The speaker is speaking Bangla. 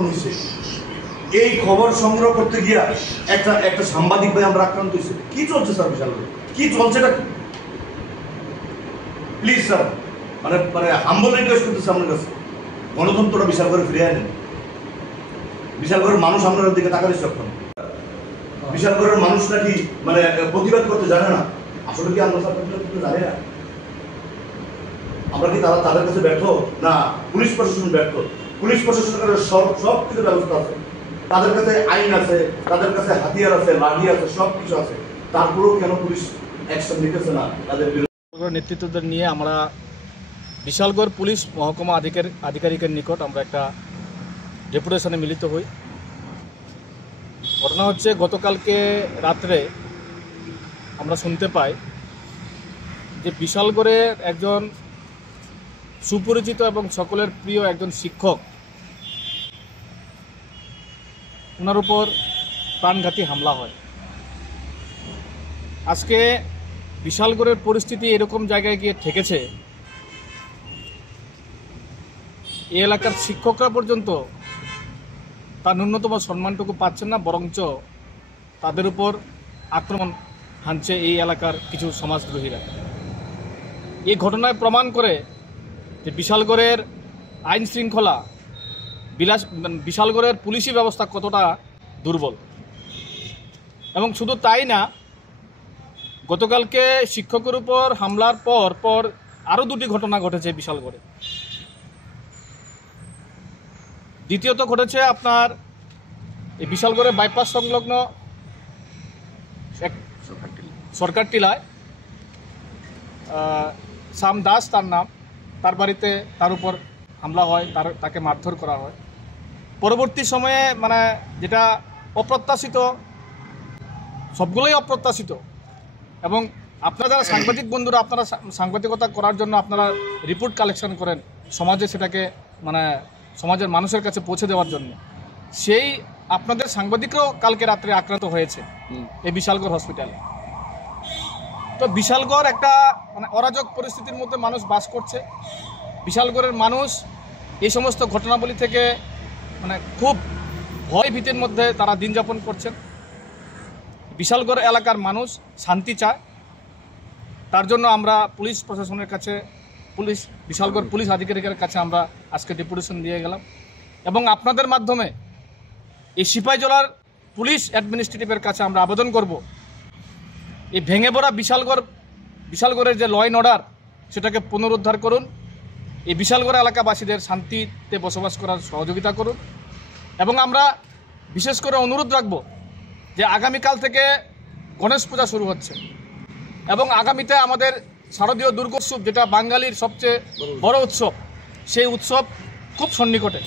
হয়েছে। এই খবর সংগ্রহ করতে গিয়া একটা সাংবাদিক ভাই আমরা আক্রান্ত হয়েছে। কি চলছে স্যার বিশালগড়ে, কি চলছে এটা? প্লিজ স্যার, মানে মানে হাম্বল রিকোয়েস্ট করতেছে আপনার কাছে, গণতন্ত্রটা বিশালগড়ে ফিরে আনেন। বিশালগড়ের মানুষ আপনার দিকে তাকাতে সক্ষম। বিশালগড়ের মানুষ নাকি মানে প্রতিবাদ করতে জানে না। আসলে কি আমরা স্যার প্রতিবাদ করতে জানি না? আমরা কি তাদের কাছে ব্যর্থ না পুলিশ প্রশাসন ব্যর্থ? পুলিশ প্রশাসনের সব কিছু ব্যবস্থা আছে, তাদের কাছে আইন আছে, তাদের কাছে হাতিয়ার আছে, লাঠি আছে, সব কিছু আছে, তারপরেও কেন পুলিশ অ্যাকশন নিতেছে না তাদের বিরুদ্ধে? নেতৃত্বদের নিয়ে আমরা বিশালগড় পুলিশ মহকুমা আধিকারিকের নিকট আমরা একটা ডেপুটেশনে মিলিত হই। ঘটনা হচ্ছে, গতকালকে রাত্রে আমরা শুনতে পাই যে বিশালগড়ের একজন সুপরিচিত এবং সকলের প্রিয় একজন শিক্ষক, ওনার উপর প্রাণঘাতী হামলা হয়। আজকে বিশালগড়ের পরিস্থিতি এরকম জায়গায় গিয়ে ঠেকেছে, এই এলাকার শিক্ষকরা পর্যন্ত তার ন্যূনতম সম্মানটুকু পাচ্ছেন না, বরঞ্চ তাদের উপর আক্রমণ হানছে এই এলাকার কিছু সমাজদ্রোহীরা। এই ঘটনায় প্রমাণ করে যে বিশালগড়ের আইন শৃঙ্খলা, বিশালগড়ের পুলিশি ব্যবস্থা কতটা দুর্বল। এবং শুধু তাই না, গতকালকে শিক্ষকের উপর হামলার পর আরও দুটি ঘটনা ঘটেছে বিশালগড়ে। দ্বিতীয়ত ঘটেছে আপনার এই বিশালগড়ের বাইপাস সংলগ্ন এক সরকার টিলায় শাম দাস তার নাম, তার বাড়িতে তার উপর হামলা হয়, তাকে মারধর করা হয়। পরবর্তী সময়ে মানে যেটা অপ্রত্যাশিত, সবগুলোই অপ্রত্যাশিত, এবং আপনারা যারা সাংবাদিক বন্ধুরা, আপনারা সাংবাদিকতা করার জন্য আপনারা রিপোর্ট কালেকশন করেন সমাজে, সেটাকে মানে সমাজের মানুষের কাছে পৌঁছে দেওয়ার জন্য, সেই আপনাদের সাংবাদিকরাও কালকে রাত্রে আক্রান্ত হয়েছে এই বিশালগড় হসপিটালে। তো বিশালগড় একটা মানে অরাজক পরিস্থিতির মধ্যে মানুষ বাস করছে। বিশালগড়ের মানুষ এই সমস্ত ঘটনাবলী থেকে মানে খুব ভয় ভীতির মধ্যে তারা দিন যাপন করছেন। বিশালগড় এলাকার মানুষ শান্তি চায়, তার জন্য আমরা পুলিশ প্রশাসনের কাছে, বিশালগড় পুলিশ আধিকারিকের কাছে আমরা আজকে ডেপুটেশন দিয়ে গেলাম, এবং আপনাদের মাধ্যমে এই সিপাহীজলার পুলিশ অ্যাডমিনিস্ট্রেটিভের কাছে আমরা আবেদন করব, এই ভেঙে পড়া বিশালগড়ের যে ল অ্যান্ড অর্ডার, সেটাকে পুনরুদ্ধার করুন। এই বিশালগড় এলাকাবাসীদের শান্তিতে বসবাস করার সহযোগিতা করুন। এবং আমরা বিশেষ করে অনুরোধ রাখব যে আগামীকাল থেকে গণেশ পূজা শুরু হচ্ছে, এবং আগামীতে আমাদের শারদীয় দুর্গোৎসব, যেটা বাঙালির সবচেয়ে বড় উৎসব, সেই উৎসব খুব সন্নিকটে।